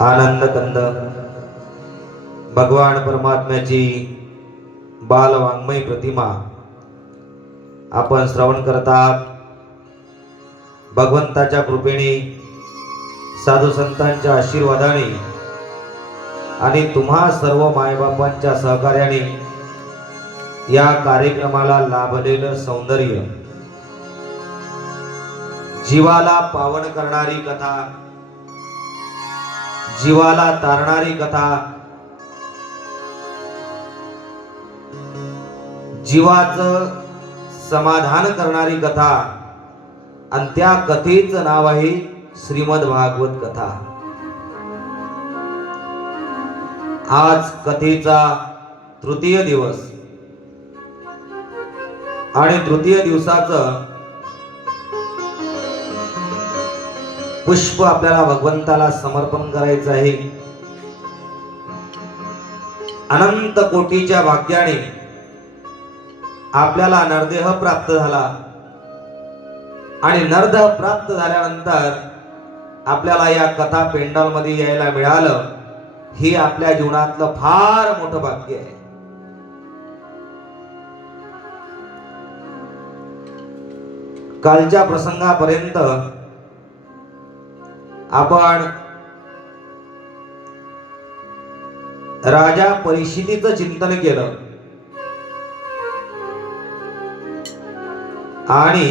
आनंद कंद भगवान परमात्म्याची बालवाङ्मय प्रतिमा आपण श्रवण करतात। भगवंताच्या कृपेने, साधू संतांच्या आशीर्वादाने आणि तुम्हा सर्व मायबापांच्या सहकार्याने या कार्यक्रमाला लाभलेलं सौंदर्य, जीवाला पावन करणारी कथा, जीवाला तारणारी कथा, जीवाचं समाधान करणारी कथा, आणि त्या कथेचं नाव आहे श्रीमद भागवत कथा। आज कथेचा तृतीय दिवस आणि तृतीय दिवसाचं पुष्प आपल्याला भगवंताला समर्पण करायचं आहे। अनंत कोटीच्या भाग्याने आपल्याला नरदेह प्राप्त झाला आणि नरदेह प्राप्त झाल्यानंतर आपल्याला या कथा पेंडॉल मध्ये यायला मिळालं, हे आपल्या जीवनातलं फार मोठं भाग्य आहे। कालच्या प्रसंगापर्यंत आपण राजा परीक्षितीचं चिंतन केलं आणि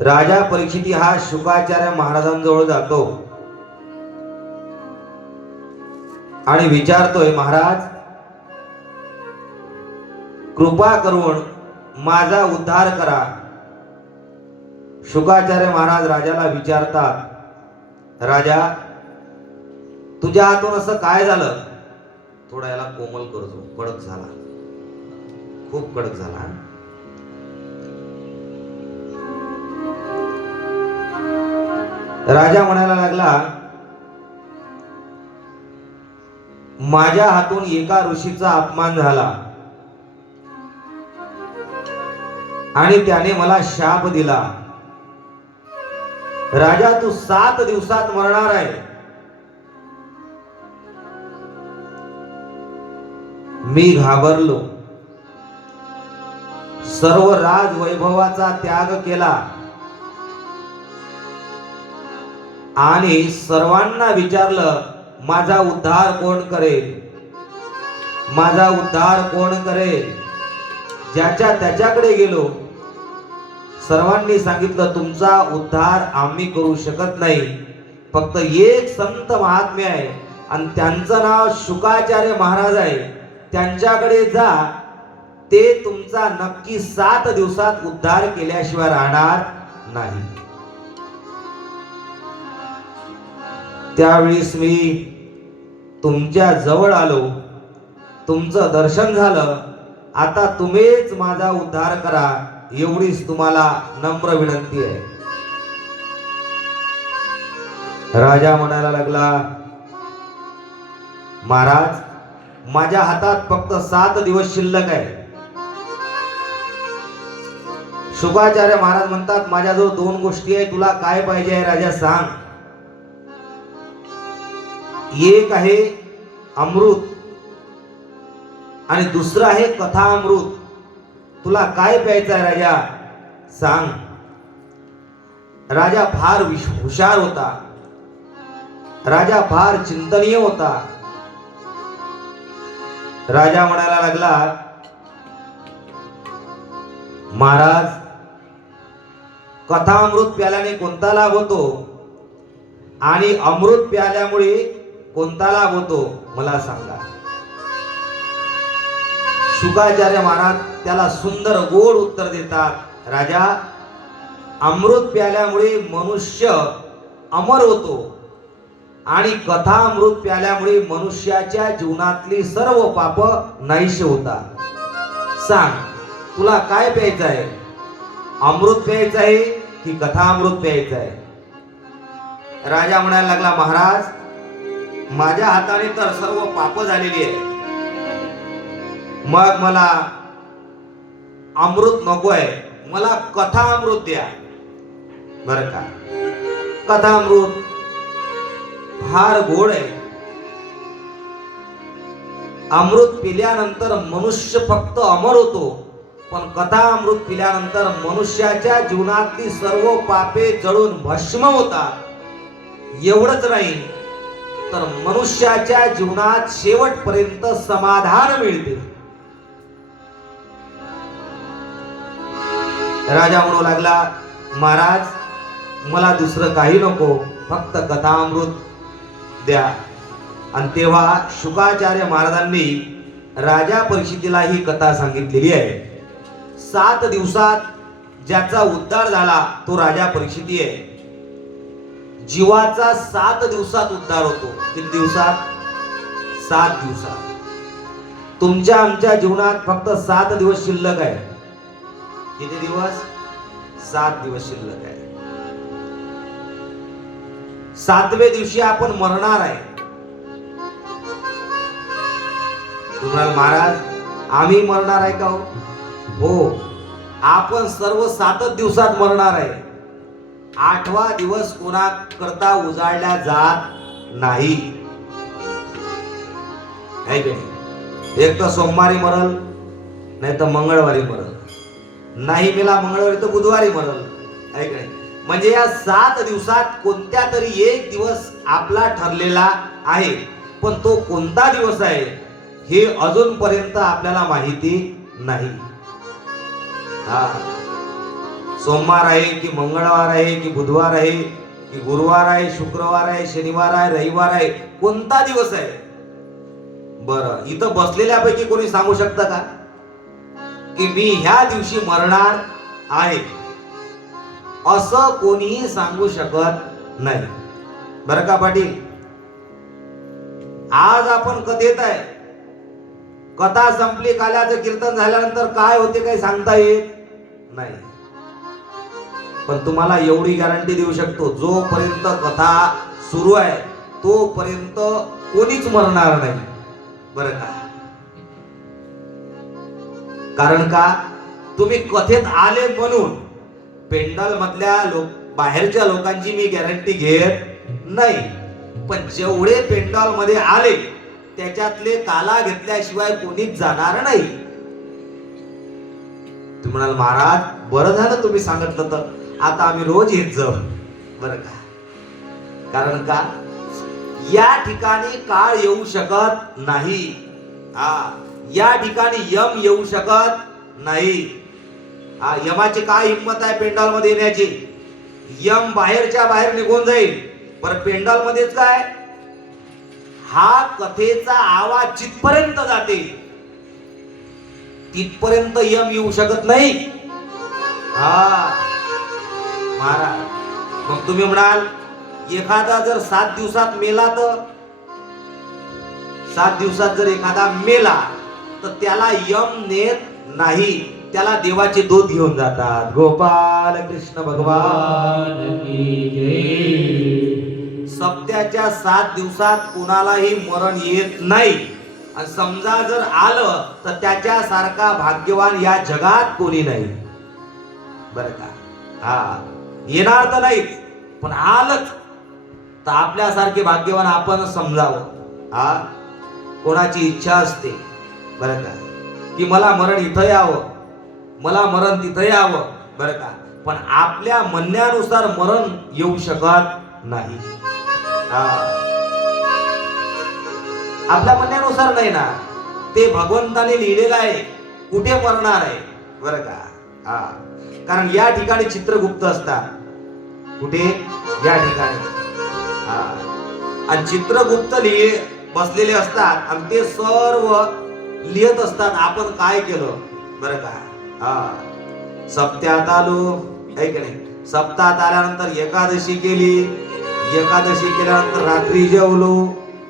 राजा परीक्षिती हा शुकाचार्य महाराजांजवळ जातो आणि विचारतोय, महाराज कृपा करून माझा उद्धार करा। शुकाचार्य महाराज राजाला विचारतात, राजा तुझ्या हातून असं काय झालं? थोडा याला कोमल करतो, कडक झाला, खूप कडक झाला। राजा म्हणायला लागला, माझ्या हातून एका ऋषीचा अपमान झाला आणि त्याने मला शाप दिला। राजा तू 7 दिवसात मरणार आहे। मी घाबरलो, सर्व राजवैभवाचा त्याग केला आणि सर्वांना विचारलं, माझा उद्धार कोण करेल, माझा उद्धार कोण करेल। ज्याच्या त्याच्याकडे गेलो, सर्वांनी सांगितलं, तुमचा उद्धार आम्ही करू शकत नाही, फक्त एक संत महात्मे आहे आणि त्यांचं नाव शुकाचार्य महाराज आहे, त्यांच्याकडे जा, ते तुमचा नक्की 7 दिवसात उद्धार केल्याशिवाय राहणार नाही। त्यावेळेस मी तुमच्या जवळ आलो, तुमचं दर्शन झालं, आता तुम्हीच माझा उद्धार करा, एवढीच तुम्हाला नम्र विनंती आहे। राजा म्हणायला लागला, महाराज माझ्या हातात फक्त 7 दिवस शिल्लक आहे। शुकाचार्य महाराज म्हणतात, माझ्याजवळ 2 गोष्टी आहे, तुला काय पाहिजे आहे राजा सांग। एक आहे अमृत आणि दुसरं आहे कथा अमृत, तुला काय प्यायचं आहे राजा सांग। राजा फार हुशार होता, राजा फार चिंतनीय होता। राजा म्हणायला लागला, महाराज कथा अमृत प्याल्याने कोणता लाभ होतो आणि अमृत प्याल्यामुळे कोणता लाभ होतो मला सांगा। शुकाचार्य महाराज त्याला सुंदर गोड उत्तर देतात, राजा अमृत प्याल्यामुळे मनुष्य अमर होतो आणि कथा अमृत प्याल्यामुळे मनुष्याच्या जीवनातली सर्व पाप नाहीशी होतात। सांग तुला काय प्यायचं आहे, अमृत प्यायचं आहे की कथा अमृत प्यायचं आहे? राजा म्हणायला लागला, महाराज माझ्या हाताने तर सर्व पाप झालेली आहे, मग मला अमृत नको आहे, मला कथा अमृत द्या। बरं का, कथा अमृत फार गोड आहे. अमृत पिल्यानंतर मनुष्य फक्त अमर होतो, पण कथा अमृत पिल्यानंतर मनुष्याच्या जीवनातली सर्व पापे जळून भस्म होतात. एवढंच नाही तर मनुष्याच्या जीवनात शेवटपर्यंत समाधान मिळते. राजा म्हणू लागला, महाराज मला दुसरं काही नको, फक्त कथामृत द्या. आणि तेव्हा शुकाचार्य महाराजांनी राजा परीक्षितीला ही कथा सांगितलेली आहे. 7 दिवसात ज्याचा उद्धार झाला तो राजा परीक्षिती आहे. जीवाचा 7 दिवसात उद्धार होतो. किती दिवसात? 7 दिवसात. तुमच्या आमच्या जीवनात फक्त 7 दिवस शिल्लक आहे. किती दिवस? 7 दिवस शिल्लक आहे. 7व्या दिवशी आपण मरणार आहे. तुम्हाला महाराज आम्ही मरणार आहे का? हो, आपण सर्व 7 दिवसात मरणार आहे. 8वा दिवस कोणा करता उजाडला जात नाही. है की नाही? एक तर सोमवारी मरल, नाही तर मंगळवारी मरल. नाही मेला मंगळवारी तर बुधवारी मरल. है की नाही? म्हणजे या 7 दिवसात कोणत्या तरी एक दिवस आपला ठरलेला आहे, पण तो कोणता दिवस आहे हे अजूनपर्यंत आपल्याला माहिती नाही. हा, सोमवार आहे की मंगळवार आहे की बुधवार आहे की गुरुवार आहे, शुक्रवार आहे, शनिवार आहे, रविवार आहे, कोणता दिवस आहे? बरं, इथं बसलेल्यापैकी कोणी सांगू शकतं का की मी ह्या दिवशी मरणार आहे? असं कोणीही सांगू शकत नाही. बरं का पाटील? आज आपण कथेत आहे. कथा संपली, काल्याचं कीर्तन झाल्यानंतर काय होते काही सांगता येत नाही. पण तुम्हाला एवढी गॅरंटी देऊ शकतो, जोपर्यंत कथा सुरू आहे तोपर्यंत कोणीच मरणार नाही. बरं का? कारण का? तुम्ही कथेत आले म्हणून. पेंडॉल मधल्या बाहेरच्या लोकांची मी गॅरंटी घेत नाही, पण जेवढे पेंडॉल मध्ये आले त्याच्यातले काला घेतल्याशिवाय कोणीच जाणार नाही. तुम्ही म्हणाल महाराज बरं झालं तुम्ही सांगितलं, तर आता आम्ही रोज येत जाऊ. बरं का? कारण का? या ठिकाणी काळ येऊ शकत नाही. या ठिकाणी यम येऊ शकत नाही. यमाची काय हिंमत आहे पेंडॉल मध्ये येण्याची? यम बाहेरच्या बाहेर निघून जाईल, पण पेंडॉल मध्येच काय? हा कथेचा आवाज जिथपर्यंत जाते तिथपर्यंत यम येऊ शकत नाही. महाराज, मग तुम्ही म्हणाल एखादा जर 7 दिवसात मेला, तर 7 दिवसात जर एखादा मेला तर त्याला यम नेत नाही, त्याला देवाचे दूत घेऊन जातात. गोपाल कृष्ण भगवान की जय. सप्त्याच्या 7 दिवसात कोणालाही मरण येत नाही. आणि समजा जर आलं तर त्याच्यासारखा भाग्यवान या जगात कोणी नाही. बरं का? येणार तर नाहीच, पण आलंच तर आपल्यासारखे भाग्यवान आपण समजावं. कोणाची इच्छा असते बरं का की मला मरण इथं यावं, मला मरण तिथं यावं. बरं का? पण आपल्या म्हणण्यानुसार मरण येऊ शकत नाही. आपल्या म्हणण्यानुसार नाही ना, ते भगवंताने लिहिलेलं आहे कुठे मरणार आहे. बरं का? कारण या ठिकाणी चित्रगुप्त असतात. कुठे? या ठिकाणी. आणि चित्रगुप्त बसलेले असतात आणि ते सर्व लिहित असतात आपण काय केलं. बरं का? सप्त्यात आलो, आहे की नाही? सप्ताहात आल्यानंतर एकादशी केली, एकादशी केल्यानंतर रात्री जेवलो.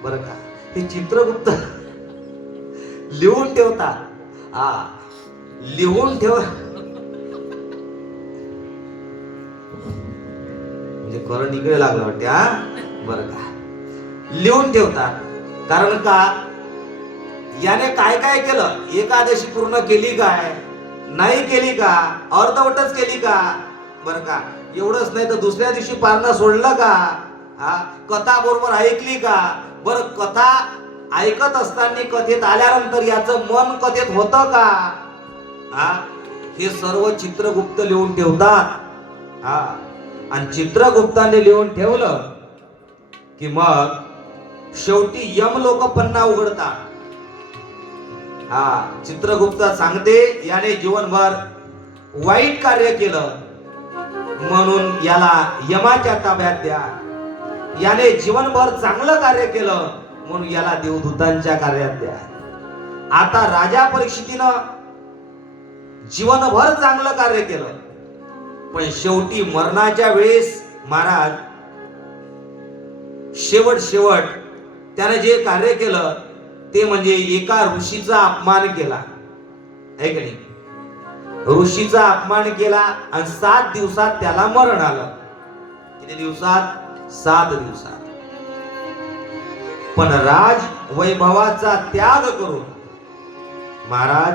बरं का? हे चित्रगुप्त लिहून ठेवतात. लिहून ठेव म्हणजे खरं निघायला लागलं वाटते. बरं का? लिहून ठेवतात. कारण का? याने काय काय केलं, एकादशी पूर्ण केली काय, नाही केली का, अर्धवटच केली का. बरं का? एवढंच नाही तर दुसऱ्या दिवशी पारणं सोडलं का, कथा बरोबर ऐकली का? बर कथा ऐकत असताना कथेत आल्यानंतर याचं मन कथेत होतं का? हे सर्व चित्रगुप्त लिहून ठेवतात. आणि चित्रगुप्ताने लिहून ठेवलं की मग शेवटी यम लोक पन्ना उघडतात. चित्रगुप्त सांगते याने जीवनभर वाईट कार्य केलं म्हणून याला यमाच्या ताब्यात द्या. याने जीवनभर चांगलं कार्य केलं म्हणून याला देवदूतांच्या कार्यात द्या. आता राजा परीक्षितीनं जीवनभर चांगलं कार्य केलं पण शेवटी मरणाच्या वेळेस महाराज शेवट त्याने जे कार्य केलं ते म्हणजे एका ऋषीचा अपमान केला. आहे की नाही? ऋषीचा अपमान केला आणि 7 दिवसात त्याला मरण आलं. किती दिवसात? 7 दिवसात. पण राज वैभवाचा त्याग करून महाराज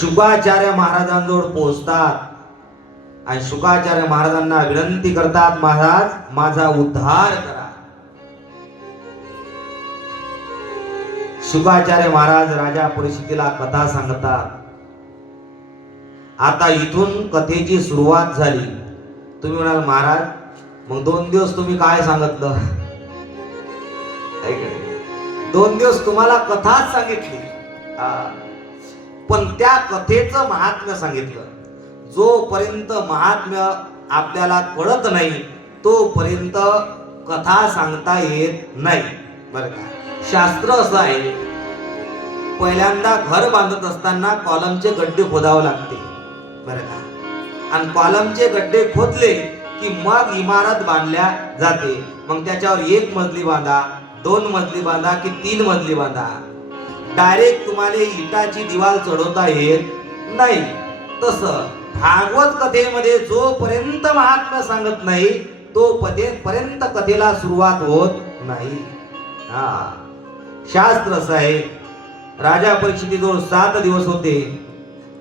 शुकाचार्य महाराजांजवळ पोहोचतात आणि शुकाचार्य महाराजांना विनंती करतात, महाराज माझा उद्धार करा. शुकाचार्य महाराज राजा परीक्षितीला कथा सांगतात. आता इथून कथेची सुरुवात झाली. तुम्ही म्हणाल महाराज मग 2 दिवस तुम्ही काय सांगितलं? 2 दिवस तुम्हाला कथाच सांगितली पण त्या कथेचं महात्म्य सांगितलं. जोपर्यंत महात्म्य आपल्याला कळत नाही तोपर्यंत कथा सांगता येत नाही. बरं का? शास्त्र असं आहे, पहिल्यांदा घर बांधत असताना कॉलमचे गड्डे खोदावे लागते. बरं का? आणि कॉलमचे गड्डे खोदले की मग इमारत बांधल्या जाते. मग त्याच्यावर 1 मजली बांधा, 2 मजली बांधा की 3 मजली बांधा. डायरेक्ट तुम्हाला इटाची दिवाल चढवता येत नाही. तसं भागवत कथेमध्ये जोपर्यंत महात्म्य सांगत नाही तोपर्यंत कथेला सुरुवात होत नाही. शास्त्र असं आहे, राजा परीक्षितीजवळ 7 दिवस होते,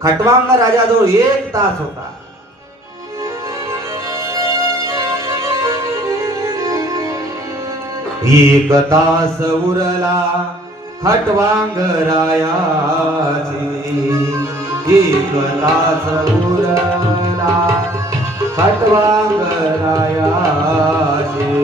खटवांग राजाजवळ 1 तास होता. एक तास उरला खटवांग रायाची, 1 तास उरला खटवांग रायाची.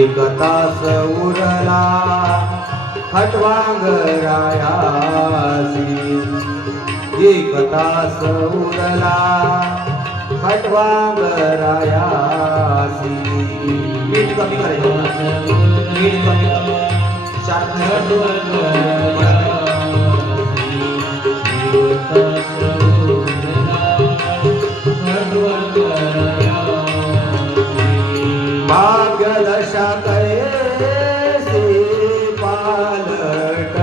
एक तास उरला खटवांग रायासी, 1 तास उरला खटवांग रायासी. मीठ कमी करायचं, मीठ कमी भाग्यदशा कैसे पालट,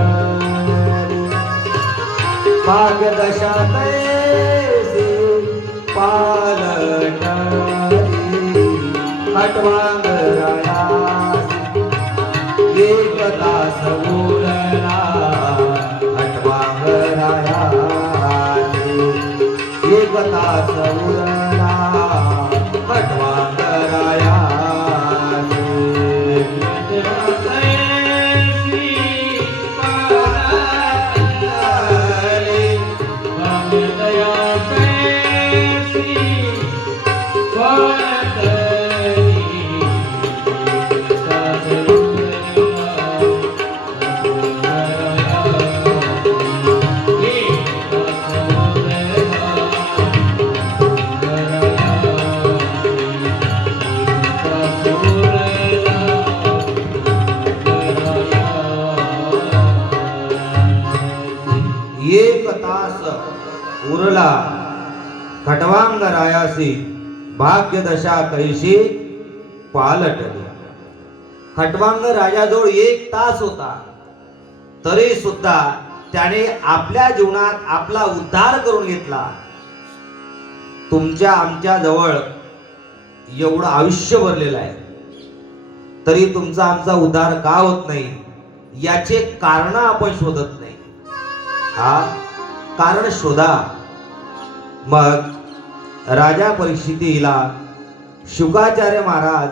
भाग्यदशा कैसे पालट. खटवांग रायासी 1 तास उरला खटवांग रायासी, 1 तास उरला खटवांग रायासी. उरला खटवांग रायासी, भाग्यदशा कैशी पालटली. खटवांग राजाजवळ 1 तास होता तरी सुद्धा त्याने आपल्या जीवनात आपला उद्धार करून घेतला. तुमच्या आमच्या जवळ एवढं आयुष्य भरलेलं आहे, तरी तुमचा आमचा उद्धार का होत नाही याचे कारण आपण शोधत नाही. हा कारण शोधा. मग राजा परीक्षितीला शुकाचार्य महाराज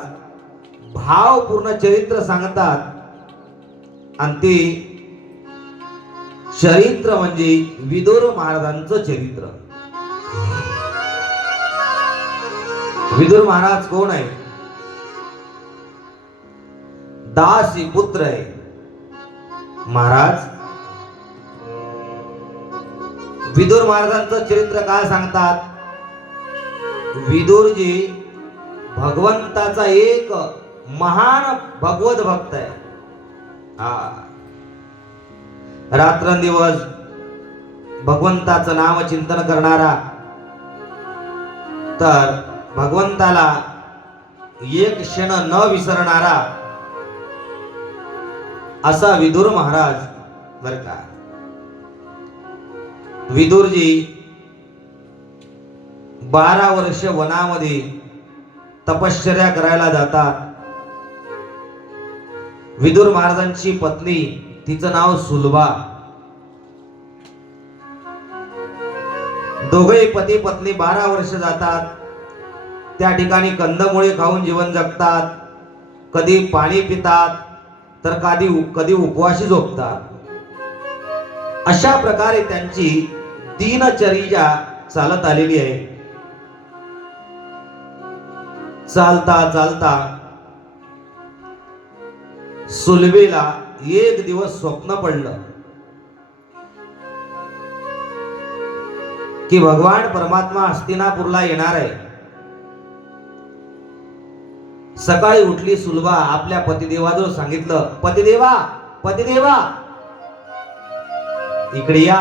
भावपूर्ण चरित्र सांगतात, आणि ते चरित्र म्हणजे विदुर महाराजांचं चरित्र. विदुर महाराज कोण आहे? दासी पुत्र आहे. महाराज विदुर महाराजांचं चरित्र काय सांगतात? विदुरजी भगवंताचा एक महान भगवत भक्त आहे. रात्रंदिवस भगवंताचं नाम चिंतन करणारा, तर भगवंताला एक क्षण न विसरणारा असा विदुर महाराज बर का. विदुरजी 12 वर्ष वनामध्ये तपश्चर्या करायला जातात. विदुर महाराजांची पत्नी, तिचं नाव सुलभा. दोघेही पती पत्नी 12 वर्ष जातात. त्या ठिकाणी कंदमुळे खाऊन जीवन जगतात. कधी पाणी पितात, तर कधी उपवाशी झोपतात. अशा प्रकारे त्यांची दिनचर्या चालत आलेली आहे. चालता चालता सुलभेला एक दिवस स्वप्न पडलं की भगवान परमात्मा हस्तिनापूरला येणार आहे. सकाळी उठली सुलभा, आपल्या पतिदेवाजवळ सांगितलं, पतिदेवा पतिदेवा इकडे या.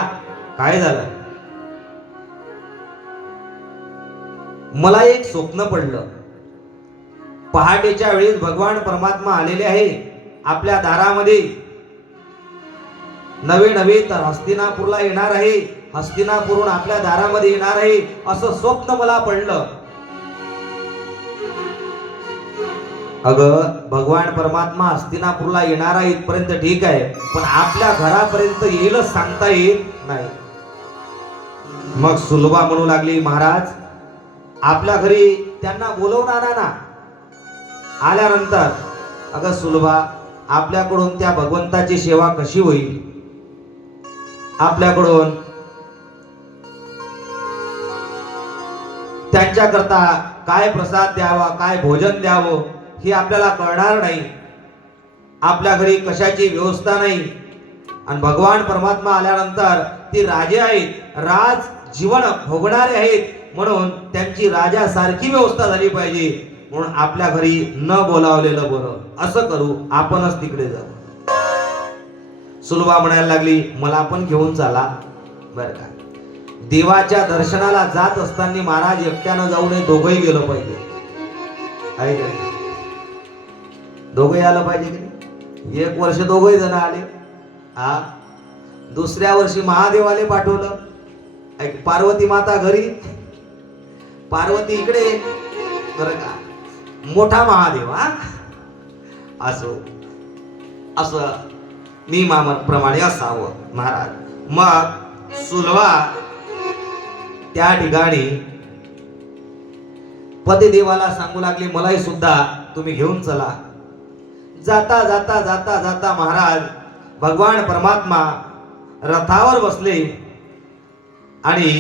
काय झालं? मला एक स्वप्न पडलं. पहाटेच्या वेळेस भगवान परमात्मा आलेले आहे आपल्या दारामध्ये. नवे नवे तर हस्तिनापूरला येणार आहे, हस्तिनापूरहून आपल्या दारामध्ये येणार आहे, असं स्वप्न मला पडलं. अगं भगवान परमात्मा हस्तिनापूरला येणार आहे इथपर्यंत ठीक आहे, पण आपल्या घरापर्यंत येईलच सांगता येत नाही. मग सुलभा म्हणू लागली, महाराज आपल्या घरी त्यांना बोलवणार ना. आल्यानंतर अगं सुलभा, आपल्याकडून त्या भगवंताची सेवा कशी होईल? आपल्याकडून त्यांच्याकरता काय प्रसाद द्यावा, काय भोजन द्यावं हे आपल्याला कळणार नाही. आपल्या घरी कशाची व्यवस्था नाही. आणि भगवान परमात्मा आल्यानंतर ती राजे आहेत, राज जीवन भोगणारे आहेत, म्हणून त्यांची राजासारखी व्यवस्था झाली पाहिजे. म्हणून आपल्या घरी न बोलावलेलं बरं. असं करू, आपणच तिकडे जाऊ. सुलभा म्हणायला लागली, मला पण घेऊन चला. बर का, देवाच्या दर्शनाला जात असताना महाराज एकट्यानं जाऊ नये, दोघंही गेलं पाहिजे. आहे का? दोघंही आलं पाहिजे की नाही? एक वर्ष दोघंही जण आले. दुसऱ्या वर्षी महादेवाले पाठवलं. पार्वती माता घरी, पार्वती इकडे. बरं का, मोठा महादेव. असं नियमाप्रमाणे असावं महाराज. मग सुलभा त्या ठिकाणी पतिदेवाला सांगू लागली, मलाही सुद्धा तुम्ही घेऊन चला. जाता जाता जाता जाता महाराज भगवान परमात्मा रथावर बसले आणि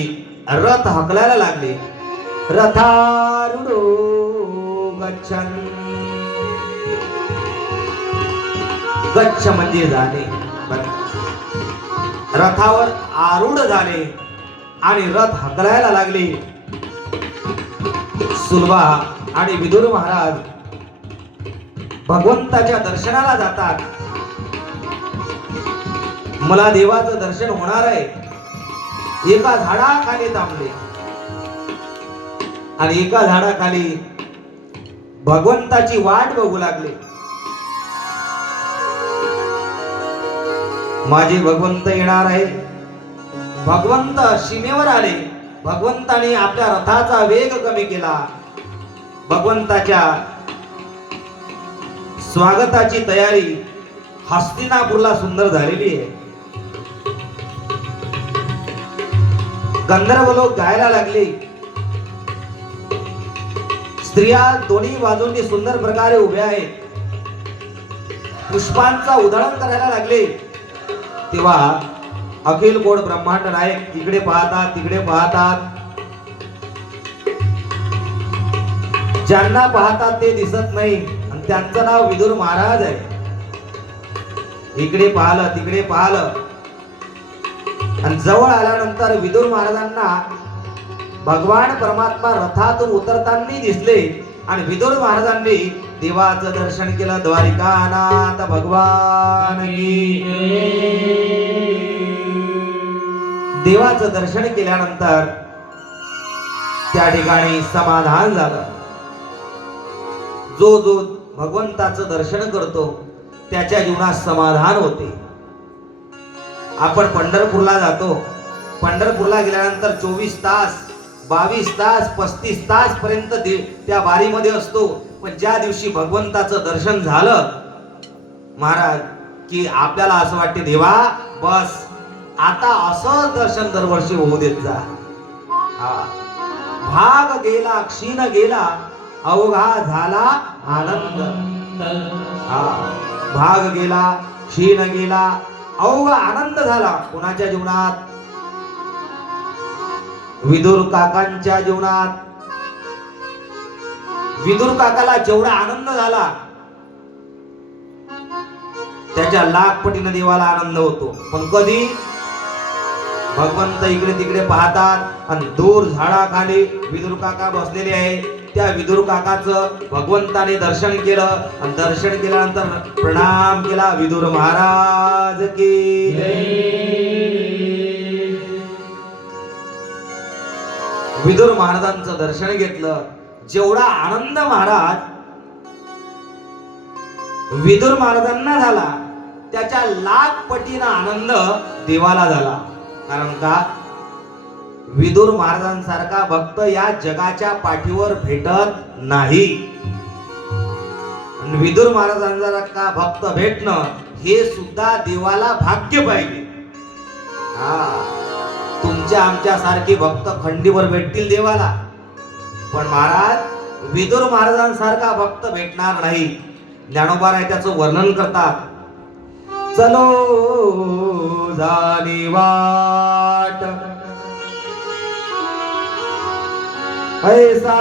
रथ हकलायला लागले. रथारूढो गच्छन्. गच्छ म्हणजे जाणे. रथावर आरूढ झाले आणि रथ हकलायला लागले. सुलभा आणि विदुर महाराज भगवंताच्या दर्शनाला जातात. मला देवाचं दर्शन होणार आहे. एका झाडाखाली थांबले आणि एका झाडाखाली भगवंताची वाट बघू लागले. माझे भगवंत येणार आहे. भगवंत सीमेवर आले. भगवंताने आपल्या रथाचा वेग कमी केला. भगवंताच्या स्वागताची तयारी हस्तिनापूरला सुंदर झालेली आहे. गंधर्व लोक गायला लागले. स्त्रिया दोन्ही बाजूंनी सुंदर प्रकारे उभ्या आहेत. पुष्पांचा उधळण करायला लागले. तेव्हा अखिल कोड ब्रह्मांड नायक इकडे पाहतात तिकडे पाहतात. ज्यांना पाहतात ते दिसत नाही आणि त्यांचं नाव विदुर महाराज आहे. इकडे पाहिलं तिकडे पाहिलं आणि जवळ आल्यानंतर विदुर महाराजांना भगवान परमात्मा रथातून उतरताना दिसले आणि विदुर महाराजांनी देवाचं दर्शन केलं. द्वारिकानाथ भगवान की. देवाचं दर्शन केल्यानंतर त्या ठिकाणी समाधान झालं. जो जो भगवंताचं दर्शन करतो त्याच्या जीवनात समाधान होते. आपण पंढरपूरला जातो. पंढरपूरला गेल्यानंतर 24 तास 22 तास 35 तास पर्यंत त्या वारीमध्ये असतो. पण ज्या दिवशी भगवंताचं दर्शन झालं महाराज की आपल्याला असं वाटते देवा बस आता असं दर्शन दरवर्षी होऊ देत जा. भाग गेला क्षीण गेला अवघा झाला आनंद. भाग गेला क्षीण गेला अवघा आनंद झाला. कुणाच्या जीवनात? विदुर काकांच्या जीवनात. विदुर काकाला जेवढा आनंद झाला त्याच्या लाख पटीने देवाला आनंद होतो. पण कधी? भगवंत इकडे तिकडे पाहतात आणि दूर झाडाखाली विदुर काका बसलेले आहे. त्या विदुर काकाचं भगवंताने दर्शन केलं आणि दर्शन केल्यानंतर प्रणाम केला. विदुर महाराज की. विदुर महाराजांचं दर्शन घेतलं. जेवढा आनंद महाराज विदुर महाराजांना झाला त्याच्या लाख पटीनं आनंद देवाला झाला. कारण का? विदुर महाराजांसारखा भक्त या जगाच्या पाठीवर भेटत नाही. विदुर महाराजांसारखा भक्त भेटणं हे सुद्धा देवाला भाग्य पाहिजे. तुमच्या आमच्या सारखी भक्त खंडीवर भेटतील देवाला, पण महाराज विदुर महाराजांसारखा भक्त भेटणार नाही. ज्ञानोबा राय त्याचं वर्णन करतात. चलो झाली वाट ऐसा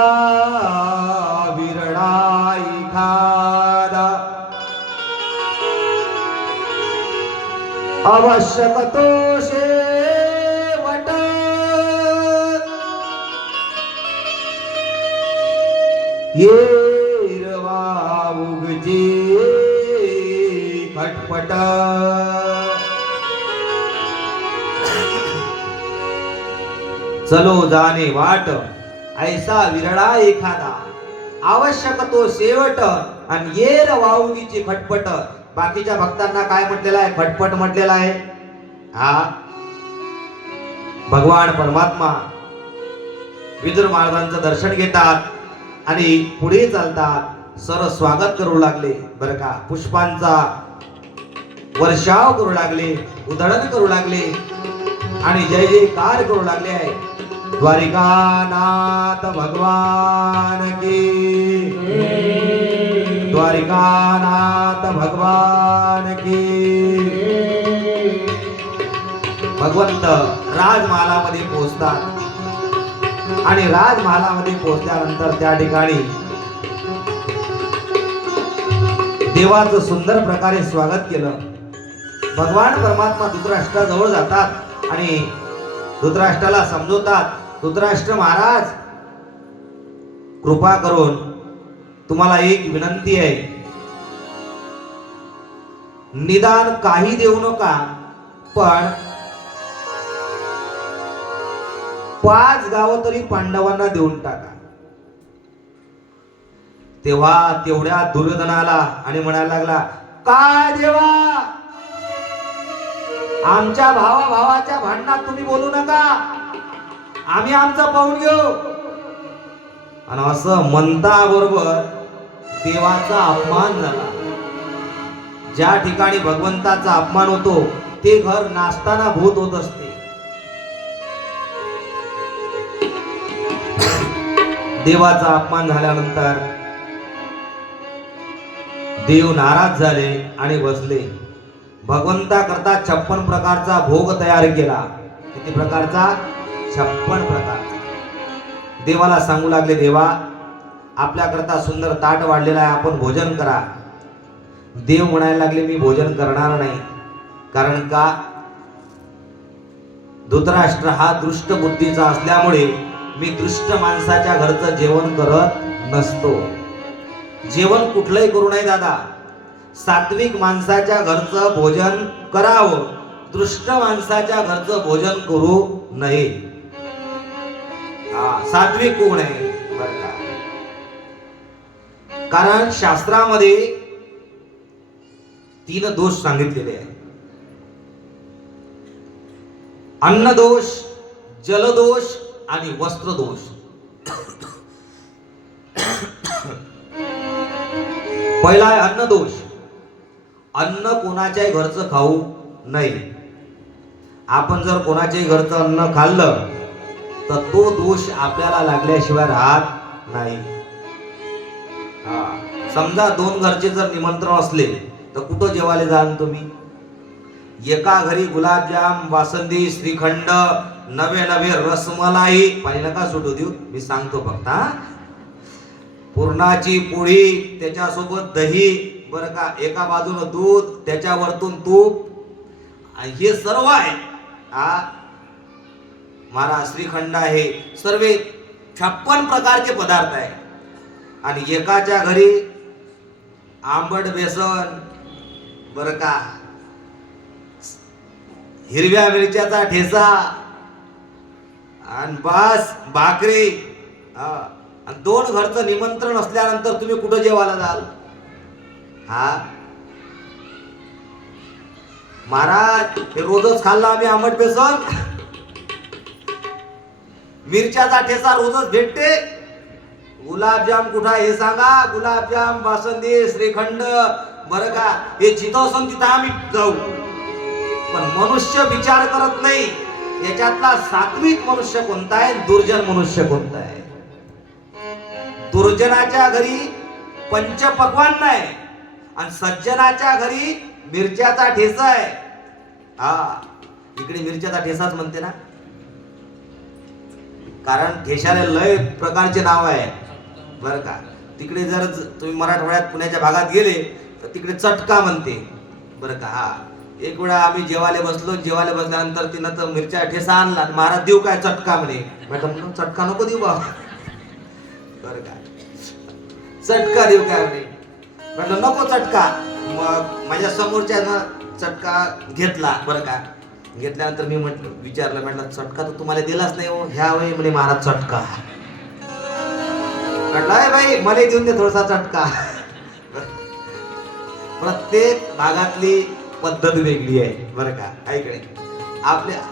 विरळा एखादा आवश्यक तो शेवट येरवा उगजे खटपट. चलो जाने वाट ऐसा विरळा एखादा आवश्यक तो शेवट आणि येर वावगीची खटपट. बाकीच्या भक्तांना काय म्हटलेलं आहे? खटपट म्हटलेला आहे. भगवान परमात्मा विदुर महाराजांचं दर्शन घेतात आणि पुढे चालतात. सर स्वागत करू लागले बर का. पुष्पांचा वर्षाव करू लागले, उधळण करू लागले आणि जय जयकार करू लागले आहे. द्वारिकानाथ भगवान की. द्वारिकानाथ भगवान की. भगवंत राजमहालामध्ये पोहोचतात आणि राजमहालामध्ये पोहोचल्यानंतर त्या ठिकाणी देवाचं सुंदर प्रकारे स्वागत केलं. भगवान परमात्मा धृतराष्ट्राजवळ जातात आणि धृतराष्ट्राला समजवतात. धृतराष्ट्र महाराज कृपा करून तुम्हाला एक विनंती आहे. निदान काही देऊ नका, पण 5 गावं तरी पांडवांना देऊन टाका. तेव्हा तेवढ्या दुर्योधनाला आणि म्हणायला लागला, काय देवा, आमच्या भावाच्या भांडणात तुम्ही बोलू नका, आम्ही आमचं पाहून घेऊ. आणि असं म्हणता बरोबर देवाचा अपमान झाला. ज्या ठिकाणी भगवंताचा अपमान होतो ते घर नाचताना भूत होत असते. देवाचा अपमान झाल्यानंतर देव नाराज झाले आणि बसले. भगवंता करता 56 प्रकारचा भोग तयार केला. किती प्रकारचा? 56 प्रकारचा. देवाला सांगू लागले, देवा आपल्याकरता सुंदर ताट वाढलेला आहे, आपण भोजन करा. देव म्हणायला लागले, मी भोजन करणार नाही. कारण का? धृतराष्ट्र हा दुष्ट बुद्धीचा असल्यामुळे मी दुष्ट माणसाच्या घरचं जेवण करत नसतो. जेवण कुठलंही करू नये दादा, सात्विक माणसाच्या घरचं भोजन करावं, दुष्ट माणसाच्या घरचं भोजन करू नये. सात्विक कोण आहे बरं का? कारण शास्त्रामध्ये 3 दोष सांगितलेले आहेत. अन्न दोष, जलदोष आणि वस्त्र दोष. पहिला आहे अन्न दोष. अन्न कोणाच्याही घरचं खाऊ नये. आपण जर कोणाच्याही घरचं अन्न खाल्लं तर तो दोष आपल्याला लागल्याशिवाय राहत नाही. समजा 2 घरचे जर निमंत्रण असले तर कुठं जेवायला जाल तुम्ही? एका घरी गुलाबजाम, बासुंदी, श्रीखंड, नवे नवे रसमलाई, पाणी नका सुटू देऊ, मी सांगतो फक्त. पुरणाची पोळी, त्याच्यासोबत दही बरं का, एका बाजूनं दूध, त्याच्यावरतून तूप, हे सर्व आहे. महाराज श्रीखंड आहे, सर्व 56 प्रकारचे पदार्थ आहे. आणि एकाच्या घरी आंबट बेसन बरं का, हिरव्या मिरच्याचा ठेचा आणि बस भाकरी. 2 घरचं निमंत्रण असल्यानंतर तुम्ही कुठं जेवायला जाल? महाराज हे रोजच खाल्ला आम्ही आंबट बेसन, मिरच्याचा ठेचा रोजच भेटते. गुलाबजाम कुठं हे सांगा? गुलाबजाम, बासुंदी, श्रीखंड बरं का, हे जिथं असन तिथं आम्ही जाऊ. पण मनुष्य विचार करत नाही याच्यातला सात्विक मनुष्य कोणता आहे, दुर्जन मनुष्य कोणता आहे. दुर्जनाच्या घरी पंचपक्वान नाही आणि सज्जनाच्या घरी मिरच्याचा ठेचा आहे. इकडे मिरच्याचा ठेचाच म्हणते ना, कारण ठेशाला लय प्रकारचे नाव आहे बरं का. तिकडे जर तुम्ही मराठवाड्यात पुण्याच्या भागात गेले तर तिकडे चटका म्हणते बरं का. एक वेळा आम्ही जेवायला बसल्यानंतर तिनं तर मिरच्या ठेसा आणला. महाराज देऊ काय? चटका म्हणे. मॅडम चटका नको देऊ बा बरं का, चटका देऊ काय म्हणे. म्हटलं नको चटका. मग माझ्या समोरच्या चटका घेतला बरं का. घेतल्यानंतर मी विचारलं चटका तर तुम्हाला दिलाच नाही हो. ह्या वेळी म्हणे महाराज चटका. म्हटलं बाई मला देऊन दे थोडासा चटका. प्रत्येक भागातली पद्धत वेगळी आहे बरं का. ऐकणे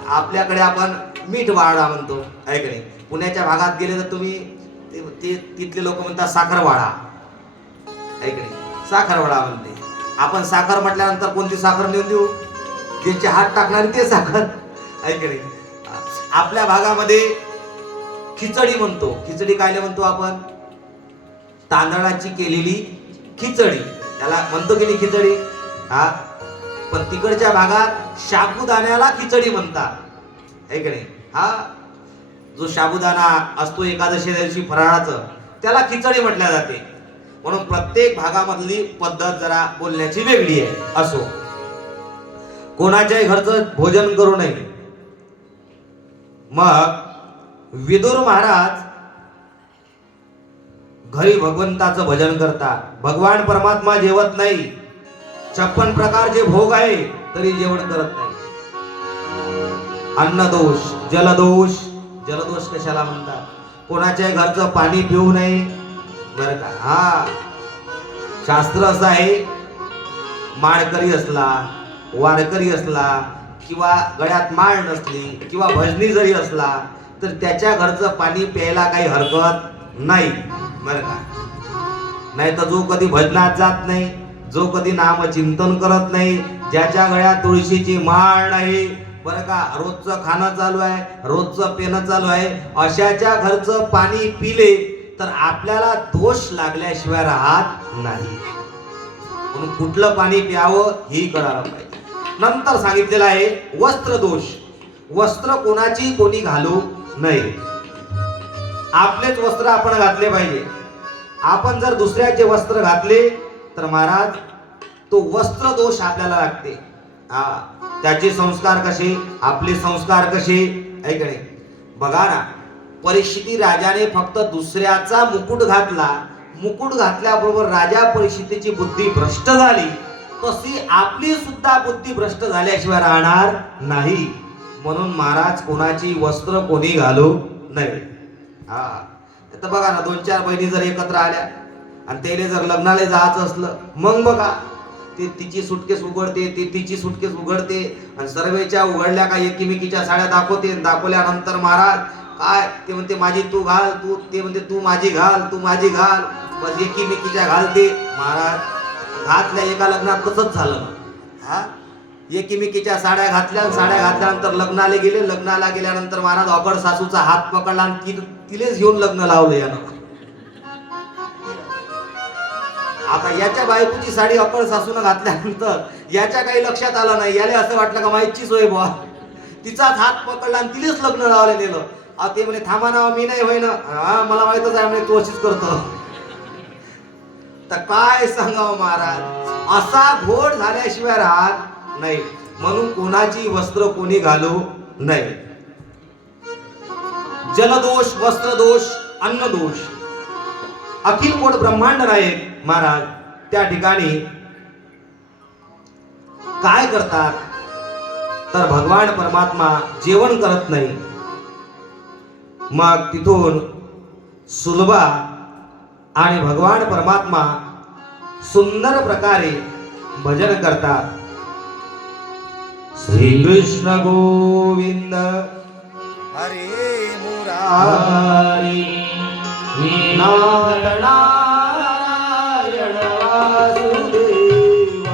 आपल्याकडे आपण मीठ वाडा म्हणतो. ऐकणे पुण्याच्या भागात गेले तर तुम्ही तिथले लोक म्हणतात साखरवाडा. ऐकणे साखरवाडा म्हणते. आपण साखर म्हटल्यानंतर कोणती साखर नेऊन देऊ? ज्यांचे हात टाकणारी ते साखर. ऐकणे आपल्या भागामध्ये खिचडी म्हणतो. खिचडी कायले म्हणतो आपण? तांदळाची केलेली खिचडी त्याला म्हणतो की नाही खिचडी. पण तिकडच्या भागात साबुदाण्याला खिचडी म्हणतात. ऐकणे जो साबुदाणा असतो एकादशी दिवशी फराळाचं, त्याला खिचडी म्हटल्या जाते. म्हणून प्रत्येक भागामधली पद्धत जरा बोलण्याची वेगळी आहे. असो, कोणाच्याही घरचं भोजन करू नये. मग विदुर महाराज घरी भगवंताचं भजन करतात. भगवान परमात्मा जेवत नाही. 56 प्रकारचे भोग आहे तरी जेवण करत नाही. अन्न दोष, जलदोष. जलदोष कशाला म्हणतात? कोणाच्याही घरचं पाणी पिऊ नये बरं का. शास्त्र असं आहे, माळकरी असला, वारकरी असला किंवा गळ्यात माळ नसली किंवा भजनी जरी असला तर त्याच्या घरचं पाणी प्यायला काही हरकत नाही, बरं का. नाही तर जो कधी भजनात जात नाही, जो कधी नामचिंतन करत नाही, ज्याच्या गळ्यात तुळशीची माळ नाही, बरं का, रोजचं खाणं चालू आहे, रोजचं पिणं चालू आहे, अशाच्या घरचं पाणी पिले तर आपल्याला दोष लागल्याशिवाय राहत नाही. म्हणून कुठलं पाणी प्यावं ही कळायला पाहिजे. नंतर सांगितलेलं आहे वस्त्र दोष. वस्त्र कोणाची कोणी घालू नये. आपलेच वस्त्र आपण घातले पाहिजे. आपण जर दुसऱ्याचे वस्त्र घातले तर महाराज तो वस्त्र दोष आपल्याला लागते. त्याचे संस्कार कसे, आपले संस्कार कसे, ऐकणे. बघा ना, परीक्षिती राजाने फक्त दुसऱ्याचा मुकुट घातला, मुकुट घातल्याबरोबर राजा परीक्षितीची बुद्धी भ्रष्ट झाली, तशी आपली सुद्धा बुद्धी भ्रष्ट झाल्याशिवाय राहणार नाही. म्हणून महाराज कोणाची वस्त्र कोणी घालू नये. तर बघा ना, 2-4 बहिणी जर एकत्र आल्या आणि त्याला जर लग्नाला जायचं असलं, मग बघा ते तिची सुटकेस उघडते, ते तिची सुटकेस उघडते आणि सर्वेच्या उघडल्या का एकीमेकीच्या साड्या दाखवते. दाखवल्यानंतर महाराज काय ते म्हणते माझी तू घाल, तू ते म्हणते तू माझी घाल, तू माझी घाल, बस एकीमेकीच्या घालते. महाराज घातल्या एका लग्नात तसंच झालं. एकीमेकीच्या साड्या घातल्यानंतर लग्नाला गेले. लग्नाला गेल्यानंतर महाराज अकड सासूचा हात पकडला आणि तिलेच घेऊन लग्न लावलं यानं. आता याच्या बायकोची साडी अकड सासून घातल्यानंतर याच्या काही लक्षात आलं नाही. याला असं वाटलं का माहितीच होय बुवा, तिचाच हात पकडला आणि तिलेच लग्न लावले नेलं. ते म्हणे थांबा ना, मी नाही होय ना. मला माहितच आहे म्हणे, तू अशीच करतो. तर काय सांगावं महाराज, असा घोड झाल्याशिवाय राहत नाही. म्हणून कोणाची वस्त्र कोणी घालू नये. जलदोष, वस्त्रदोष, अन्नदोष. अखिल कोट ब्रह्मांड नायक महाराज त्या ठिकाणी काय करतात तर भगवान परमात्मा जेवण करत नाही. मग तिथून सुलभा आणि भगवान परमात्मा सुंदर प्रकारे भजन करतात. श्री कृष्ण गोविंद हरे मुरारी नाथ नारायण वासुदेव.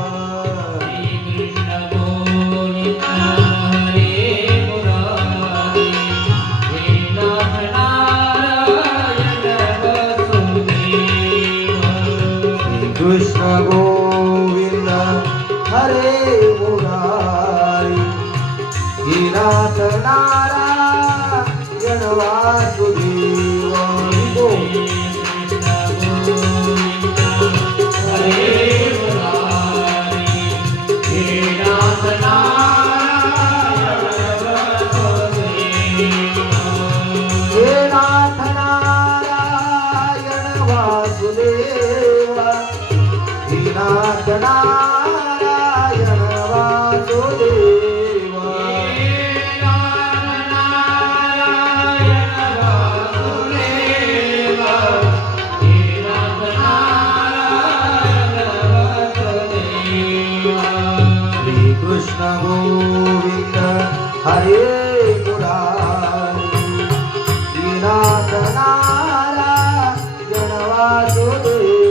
श्री कृष्ण गोविंद हरे मुरारी नाथ नारायण वासुदेव. श्री कृष्ण गोविंद हरे मुरारी नाथ नारायण वासुदेव.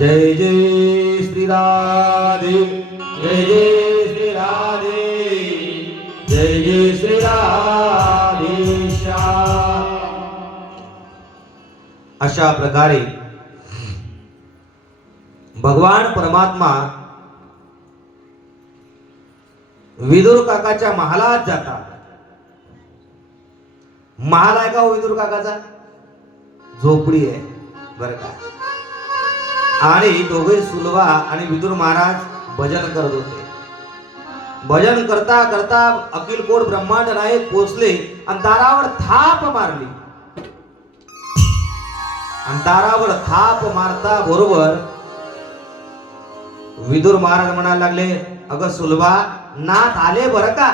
जय जय श्री राधे, जय जय श्री राधे, जय जय श्री राधे श्याम. अशा प्रकारे भगवान परमात्मा विदुर काकाच्या महालात जातात. महाल आहे का हो विदुर काकाचा? झोपडी आहे बर का. आणि दोघे सुलभा आणि विदुर महाराज भजन करत होते. भजन करता करता अखिलकोट ब्रह्मांड नायक पोचले आणि दारावर थाप मारली. आणि दारावर थाप मारता बरोबर विदुर महाराज म्हणायला लागले, अगं सुलभा, नाथ आले बरं का.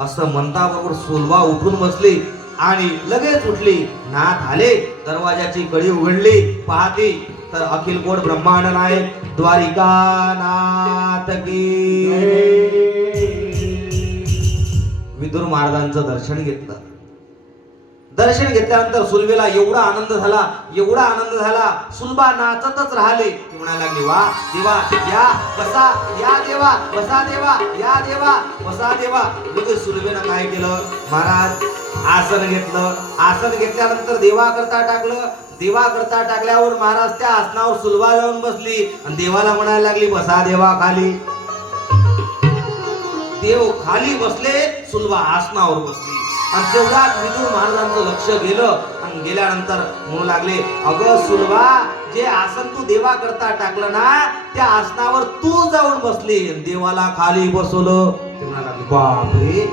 असं म्हणता बरोबर सुलभा उठून बसली आणि लगेच उठली. नाथ आले. दरवाजाची कडी उघडली. पाहती तर अखिलकोट ब्रह्मांड नायक द्वारिकानाथ की. विदुर महाराजांचं दर्शन घेतलं. दर्शन घेतल्यानंतर सुलभेला एवढा आनंद झाला, एवढा आनंद झाला, सुलभा नाचतच राहिले. ती म्हणायला लागली, वा देवा, या बसा, या देवा बसा, देवा या देवा बसा, देवा. लगेच सुलभेनं काय केलं, महाराज आसन घेतलं. आसन घेतल्यानंतर देवा करता टाकलं. देवा करता टाकल्यावर महाराज त्या आसनावर सुलभा जाऊन बसली आणि देवाला म्हणायला लागली, बसा देवा खाली. देव खाली बसले, सुलभा आसनावर बसली. आणि तेवढ्यात विदुर महाराजांचं लक्ष गेलं आणि गेल्यानंतर म्हणू लागले, अगं सुलभा, जे आसन तू देवा करता टाकलं ना, त्या आसनावर तू जाऊन बसली, देवाला खाली बसवलं. ते म्हणाला, बापरे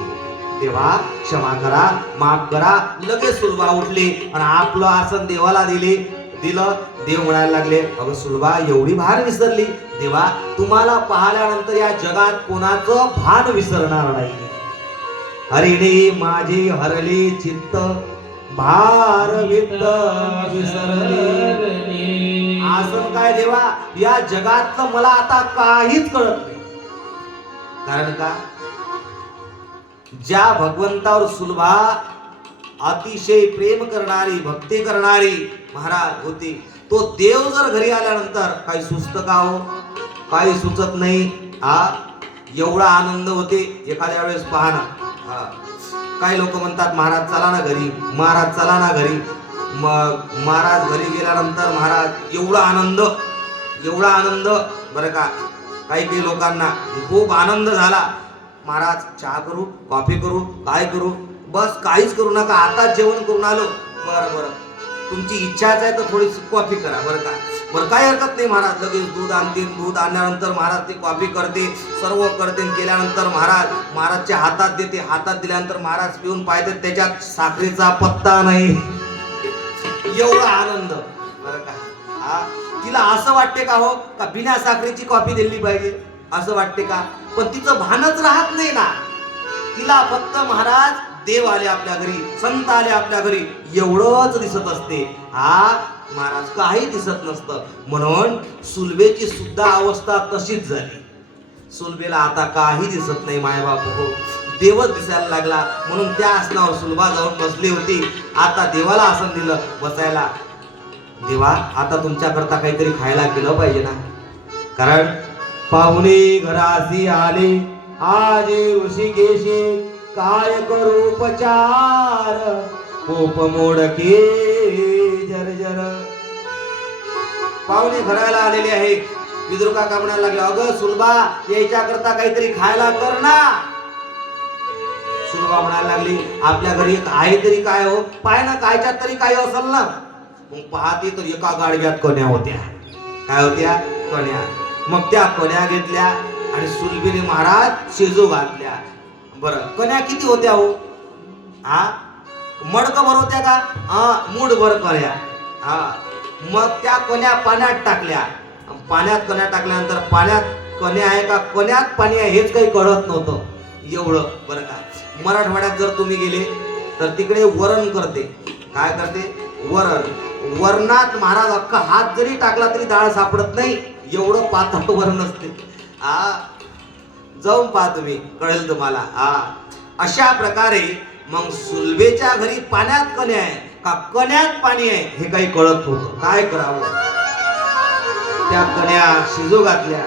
देवा, क्षमा करा, माफ करा. लगेच सुलभा उठली आणि आपलं आसन देवाला दिलं. देव म्हणायला लागले, अगं सुलभा, एवढी भान विसरली. देवा, तुम्हाला पाहिल्यानंतर या जगात कोणाचं भान विसरणार नाही. हरिणी माझी हरली चित्त, भार वित्त विसरली. आसन काय देवा, या जगातलं मला आता काहीच कळत नाही. कारण का, ज्या भगवंतावर सुलभा अतिशय प्रेम करणारी, भक्ती करणारी महाराज होती, तो देव जर घरी आल्यानंतर काही सुचत का हो? काही सुचत नाही. एवढा आनंद होते. एखाद्या वेळेस पहा ना, काही लोक म्हणतात, महाराज चला ना घरी, महाराज चला ना घरी. मग महाराज घरी गेल्यानंतर महाराज एवढा आनंद बरं का. काही लोकांना खूप आनंद झाला. महाराज चहा करू, कॉफी करू, काय करू? बस काहीच करू नका, आता जेवण करून आलो. बरं तुमची इच्छाच आहे तर थोडीशी कॉफी करा बरं का. बरं काही हरकत नाही महाराज. लगेच दूध आणतील. दूध आणल्यानंतर महाराज ते कॉफी करते, सर्व करते. केल्यानंतर महाराजच्या हातात देते. हातात दिल्यानंतर महाराज पिऊन पाहते, त्याच्यात साखरेचा पत्ता नाही. एवढा आनंद बरं का. तिला असं वाटते का हो, का बिना साखरेची कॉफी दिली पाहिजे, असं वाटते का? पण तिचं भानच राहत नाही ना. तिला फक्त महाराज, देव आले आपल्या घरी, संत आले आपल्या घरी, एवढंच दिसत असते. महाराज काही दिसत नसतं. म्हणून सुलभेची सुद्धा अवस्था तशीच झाली. सुलभेला आता काही दिसत नाही. मायबाप हो, देवच दिसायला लागला. म्हणून त्या आसनावर सुलभा जाऊन बसली होती. आता देवाला आसन दिलं बसायला. देवा, आता तुमच्याकरता काहीतरी खायला केलं पाहिजे ना. कारण पाहुणे घरासी आले, आज ऋषिकेशी काय करू उपचार, कोप मोडके जर. पाहुणे घराला आलेले आहे. विदुर काका म्हणायला लागले, अगं सुलभा, यायच्या करता काहीतरी खायला कर ना. सुलभा म्हणायला लागली, आपल्या घरी आहे तरी काय हो, पाय ना कायच्यात तरी काही असेल ना. मग पाहते तर एका गाडग्यात कण्या होत्या. काय होत्या? कण्या. मग त्या कण्या घेतल्या आणि सुलभीने महाराज शेजू घातल्या. बरं, कण्या किती होत्या हो? मडकभर होत्या का? मूठभर कण्या. मग त्या कण्या पाण्यात टाकल्या. पाण्यात कण्या टाकल्यानंतर पाण्यात कण्या आहे का कण्यात पाणी आहे हेच काही कळत नव्हतं. एवढं बरं का. मराठवाड्यात जर तुम्ही गेले तर तिकडे वरण करते. काय करते? वरण. वरणात महाराज अख्खा हात जरी टाकला तरी डाळ सापडत नाही. एवढं पातळ वरण असते. जाऊन पहा तुम्ही, कळेल तुम्हाला. अशा प्रकारे मग सुलभेच्या घरी पाण्यात कण्या आहे का कण्यात पाणी आहे हे काही कळत नव्हतं. काय करावं? त्या कन्या शिजू घातल्या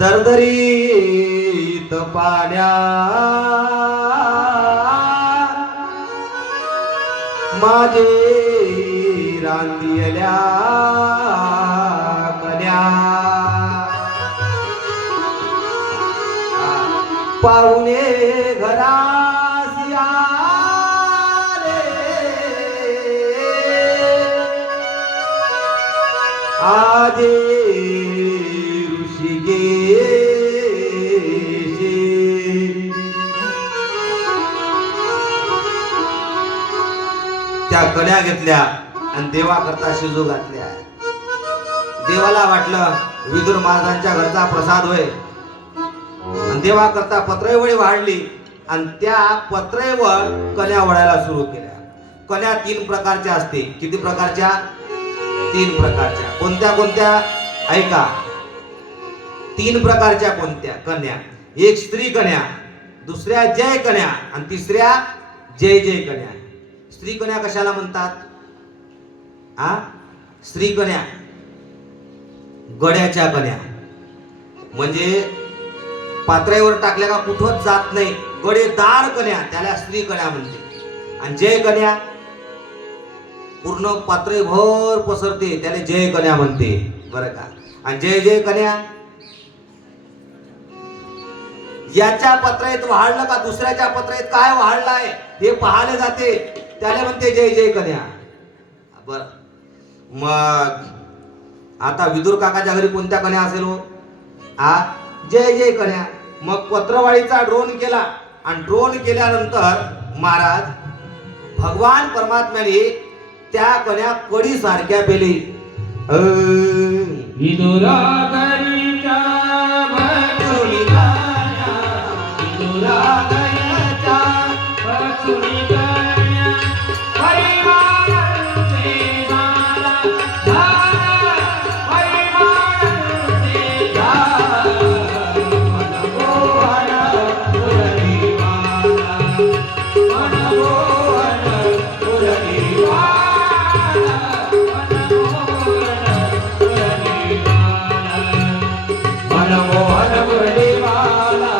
दरदरीत पाण्या माझे रांदियल्या कन्या पाहुणे घरास आले आजे ऋषिकेशी त्या कन्या घेतल्या आणि देवा करता शिजू घातल्या. देवाला वाटलं विदुर महाराजांच्या घरचा प्रसाद होय. देवा करता पत्रवळी वाढली आणि त्या पत्रवर कन्या वळायला सुरू केल्या. कन्या 3 प्रकारच्या असते. किती प्रकारच्या? 3 प्रकारच्या. कोणत्या कोणत्या? ऐका. 3 प्रकारच्या कोणत्या कन्या? एक स्त्री कन्या, दुसऱ्या जय कन्या आणि तिसऱ्या जय जय कन्या. स्त्री कन्या कशाला म्हणतात? स्त्री कन्या गड्याच्या कन्या म्हणजे पात्र्यावर टाकल्या का कुठंच जात नाही, गडेदार कन्या, त्याला स्त्री कन्या म्हणते. आणि जय कन्या पूर्ण पात्रेभर पसरते, त्याला जय कन्या म्हणते बरं का. आणि जय जय कन्या याच्या पत्रेत वाढलं का दुसऱ्याच्या पत्रेत काय वाढलाय हे पाहायला जाते, त्याला म्हणते जय जय कन्या. बर मग आता विदुर काकाच्या घरी कोणत्या कन्या असेल हो? जय जय कन्या. मग पत्रवाळीचा ड्रोन केला आणि ड्रोन केल्यानंतर महाराज भगवान परमात्म्याने त्या कन्या कडी सारख्या पेली. विदुरा करीच्या भक्तुनी कन्या, विदुरा करीच्या भक्तुनी कन्या, परिवारते माला धारा, परिवारते धारा, मनमोहन मुरलीवाला, मनमोहन मुरलीवाला, मनमोहन मुरलीवाला,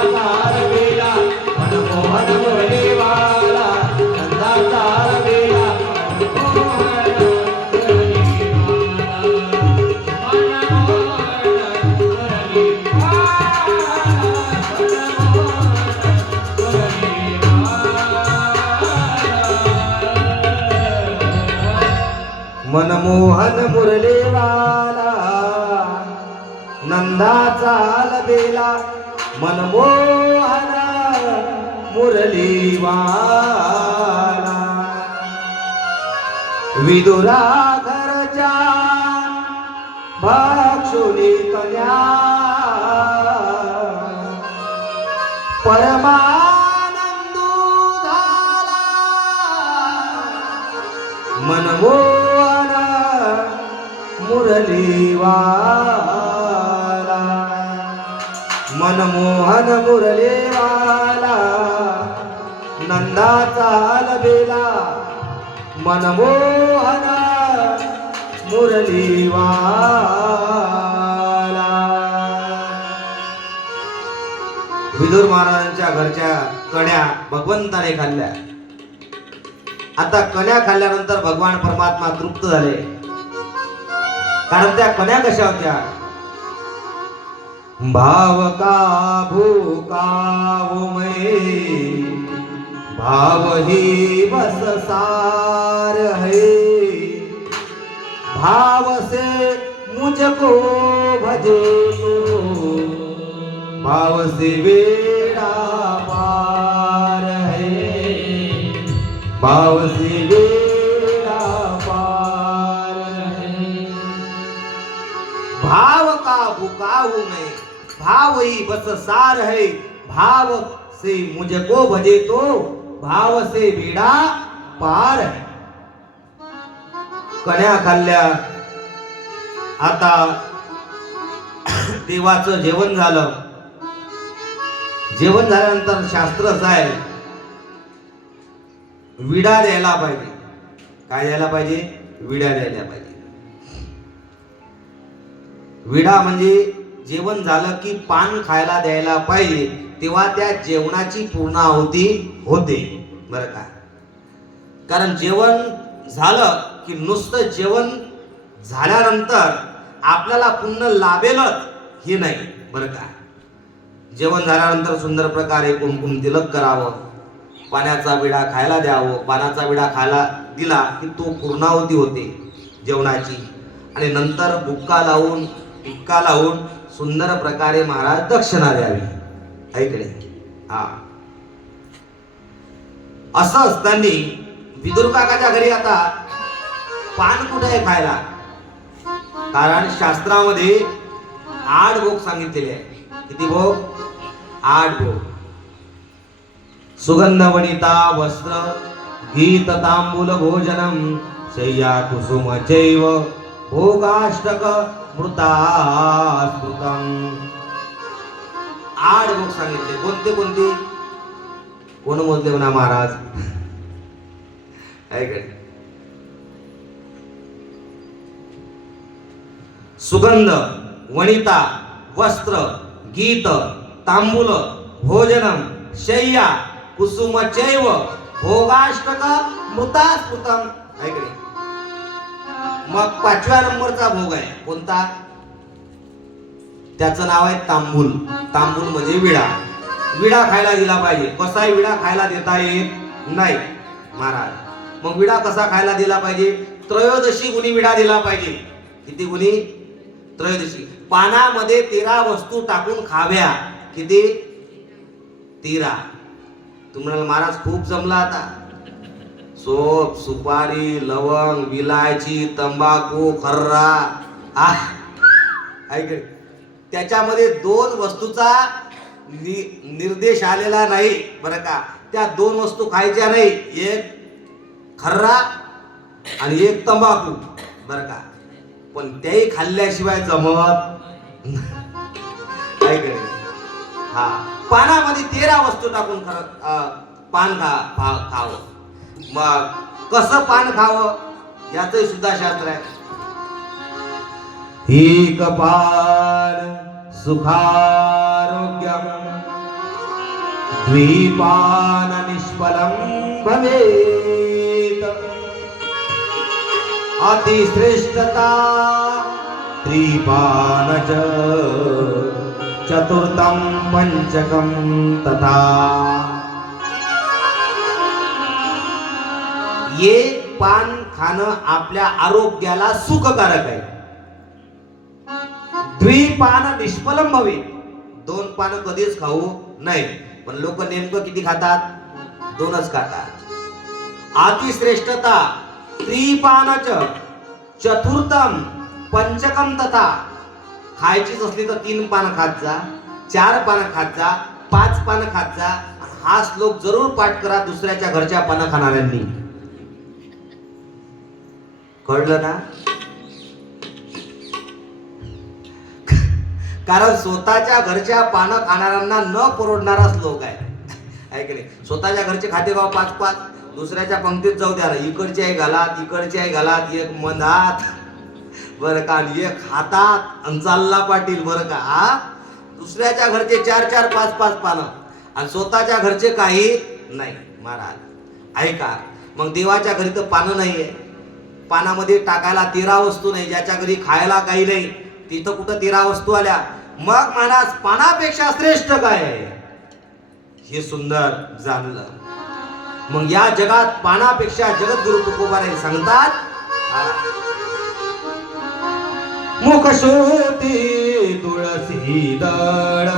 नंदाकार बेला, मनमोहन मुरलीवाला, नंदाकार बेला, मनमोहन मुरलीवाला, मनमोहन मुरलीवाला, मनमोहन मुरलीवाला, नंदाचा बेला, मनमोहन मुरलीवाला. विदुरा घरच्या भक्षुनी कन्या, परमानंदू झाला, मनमोहन मुरलीवाला, मनमोहन मुरलीवाला, नंदाचा बेला, मनमोहन मुरलीवाला. विदुर महाराजांच्या घरच्या कन्या भगवंताने खाल्ल्या. आता कन्या खाल्ल्यानंतर भगवान परमात्मा तृप्त झाले, कारण त्या कन्या कशा होत्या? भाव का भूका मैं, भाव ही बस सार है, भाव से मुझको भजे तो, भाव से बेड़ा पार है, भाव से बेड़ा पार है. भाव का भूखा हूं मैं, भाव ही बस सार है, भाव से मुझको भजे तो, भाव से बेड़ा पार है. कन्या खाल्ल्या. आता देवाचं जेवण झालं. जेवण झाल्यानंतर शास्त्र असं आहे, विडा द्यायला पाहिजे. काय द्यायला पाहिजे? विडा द्यायला पाहिजे. विडा म्हणजे जेवण झालं की पान खायला द्यायला पाहिजे, तेव्हा त्या जेवणाची पूर्णाहुती होते बरं का. कारण जेवण झालं की नुसतं जेवण झाल्यानंतर आपल्याला पुण्य लाभेलच हे नाही बरं का. जेवण झाल्यानंतर सुंदर प्रकारे कुमकुम तिलक करावं, पाण्याचा विडा खायला द्यावं. पाण्याचा विडा खायला दिला की तो पूर्णाहुती होते जेवणाची. आणि नंतर बुक्का लावून सुंदर प्रकारे महाराज दक्षिणा द्यावी. ऐकले हा. असं असताना विदुर काकाच्या घरी आता पान कुठे आहे खायला? कारण शास्त्रामध्ये 8 भोग सांगितलेले आहे. किती भोग? 8 भोग. सुगंध वनिता वस्त्र गीत तांबूल भोजनम शय्या कुसुम चैव भोगाष्टक मृता स्मृतम. 8 भोग सांगितले. कोणते कोणते? कोण मोजले म्हणा महाराज? ऐका. सुगंध वनिता वस्त्र गीत तांबूल भोजनम शय्या कुसुम चैव भोगाष्टक मृता स्मृतम. ऐकले. मग 5व्या नंबरचा भोग आहे कोणता? त्याचं नाव आहे तांबूल. तांबूल म्हणजे विडा. विडा खायला दिला पाहिजे. कसाही विडा खायला देता येत नाही महाराज. मग विडा कसा खायला दिला पाहिजे? 13 गुणी विडा दिला पाहिजे. किती गुणी? 13. पानामध्ये 13 वस्तू टाकून खाव्या. किती? 13. तुम्हाला महाराज खूप जमला आता. सोप सुपारी लवंग विलायची तंबाखू खर्रा. ऐक, त्याच्यामध्ये 2 वस्तूचा निर्देश आलेला नाही बरं का. त्या 2 वस्तू खायच्या नाही. एक खर्रा आणि एक तंबाखू बरं का. पण त्याही खाल्ल्याशिवाय जमत ऐक. हा. पानामध्ये 13 वस्तू टाकून पान खावं. मग कसं पान खावं याचं सुद्धा शास्त्र आहे. एक पान सुखारोग्यम द्विपान निष्फलं भवेत अतिश्रेष्ठता त्रिपान च चतुर्थं पंचकं तथा. एक पान खाणं आपल्या आरोग्याला सुखकारक आहे. द्विपान निष्फलम भवे. 2 पान कधीच खाऊ नाही. पण लोक नेमकं किती खातात? 2च खातात. अतिश्रेष्ठता त्रिपानच चतुर्थम पंचकम तथा. खायचीच असली तर 3 पान खात जा, 4 पान खात जा, 5 पान खात जा. हा श्लोक जरूर पाठ करा दुसऱ्याच्या घरच्या पानं खाणाऱ्यांनी. कळलं ना? कारण स्वतःच्या घरच्या पानं खाणाऱ्यांना न परवडणारा श्लोक आहे. ऐक नाही. स्वतःच्या घरचे खाते गाव 5-5, दुसऱ्याच्या पंक्तीत जाऊ द्या ना. इकडचे आहे घालात, इकडचे आहे घालात, एक मंदात बरं का, एक हातात आणि चालला पाटील बरं का. हा. दुसऱ्याच्या घरचे 4-4, 5-5 पानं आणि स्वतःच्या घरचे काही नाही महाराज. ऐका. मग देवाच्या घरी तर पानं नाहीये. पानामध्ये टाकायला 13 वस्तू नाही. ज्याच्या घरी खायला काही नाही तिथं कुठं 13 वस्तू आल्या. मग महाराज पानापेक्षा श्रेष्ठ काय आहे हे सुंदर जाणलं. मग या जगात पानापेक्षा जगद्गुरु तुकोबाराय सांगतात, मुख शोधी तुळसी दळ,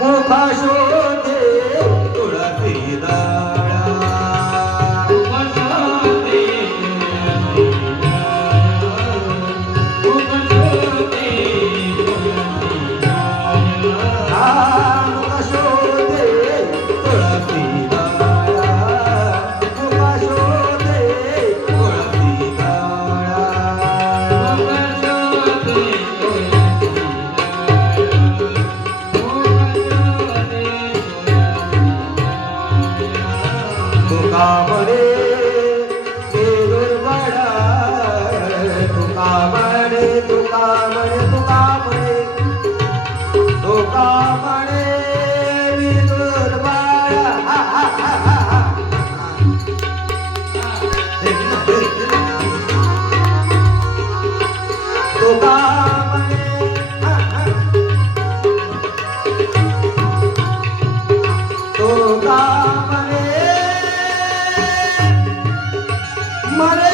मुख शोधी तुळसी दळ. तुका म्हणे तुका म्हणे मरे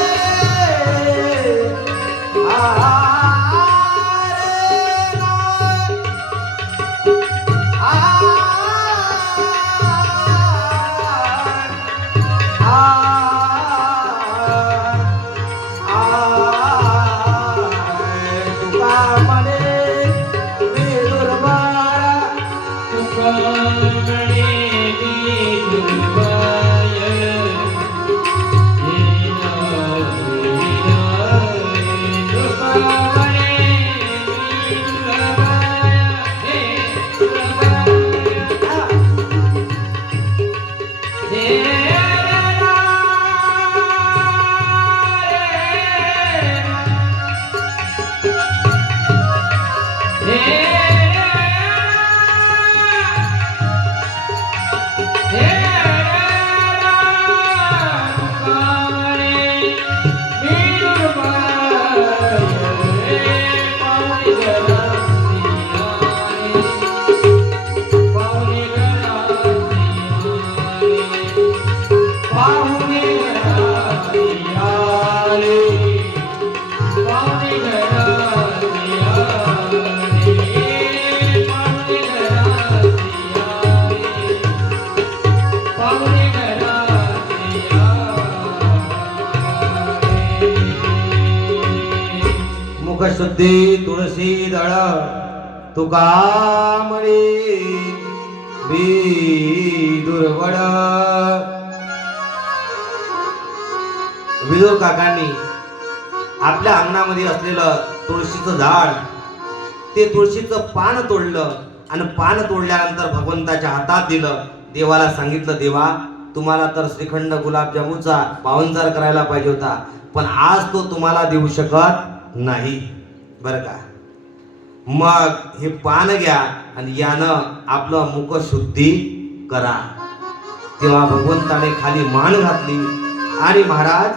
मुखशुद्धी तुळशी दळ तुका म्हणे विदुरवड. विदुर काकांनी आपल्या अंगणामध्ये असलेलं तुळशीचं झाड ते तुळशीचं पान तोडलं आणि पान तोडल्यानंतर भगवंताच्या हातात दिलं. देवाला सांगितलं, देवा तुम्हाला तर श्रीखंड गुलाबजामुनचा पाहुणचार करायला पाहिजे होता, पण आज तो तुम्हाला देऊ शकत नाही बरं का. मग हे पान घ्या आणि यानं आपलं मुख शुद्धी करा. तेव्हा भगवंताने खाली मान घातली आणि महाराज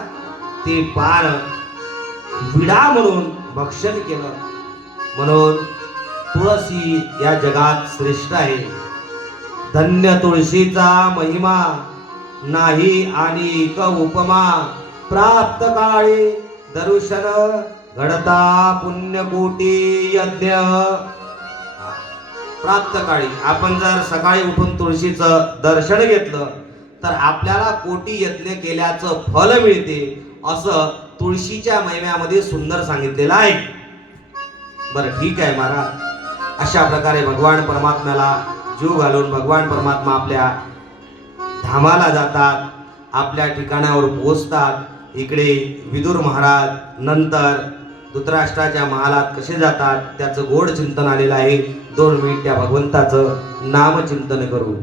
ते पान विडा म्हणून भक्षण केलं. म्हणून तुळशी या जगात श्रेष्ठ आहे. धन्य तुळशीचा महिमा नाही आणि क उपमा. प्राप्त काळी दर्शन घडता पुण्यकोटी यज्ञ. प्राप्त काळी आपण जर सकाळी उठून तुळशीचं दर्शन घेतलं तर आपल्याला कोटी यज्ञ केल्याचं फल मिळते, असं तुळशीच्या महिम्यामध्ये सुंदर सांगितलेलं आहे. बरं ठीक आहे महाराज. अशा प्रकारे भगवान परमात्म्याला जीव घालून भगवान परमात्मा आपल्या धामाला जातात, आपल्या ठिकाणावर पोहोचतात. इकडे विदुर महाराज नंतर धृतराष्ट्राच्या महालात कसे जातात त्याचं गोड चिंतन आलेलं आहे. 2 मिनिट त्या भगवंताचं नामचिंतन करू.